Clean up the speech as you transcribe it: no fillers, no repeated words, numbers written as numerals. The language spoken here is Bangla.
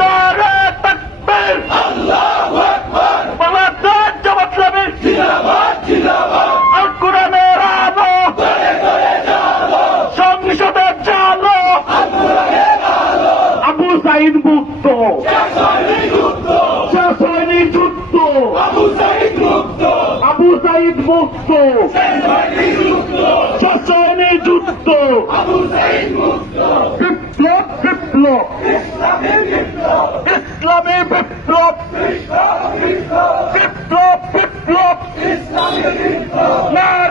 নারে তাকবীর, বাংলাদেশ জামাত ইসলামী, আল কোরআনের আলো, সংসদের জালো, আবু সাইদ মুক্ত, শেষ হয়নি যুদ্ধ, আবু সাইদ মুক্ত, শেষ হয়নি যুদ্ধ, বিপ্লব বিপ্লব, ইসলামী বিপ্লব, বিপ্লব বিপ্লব, নারে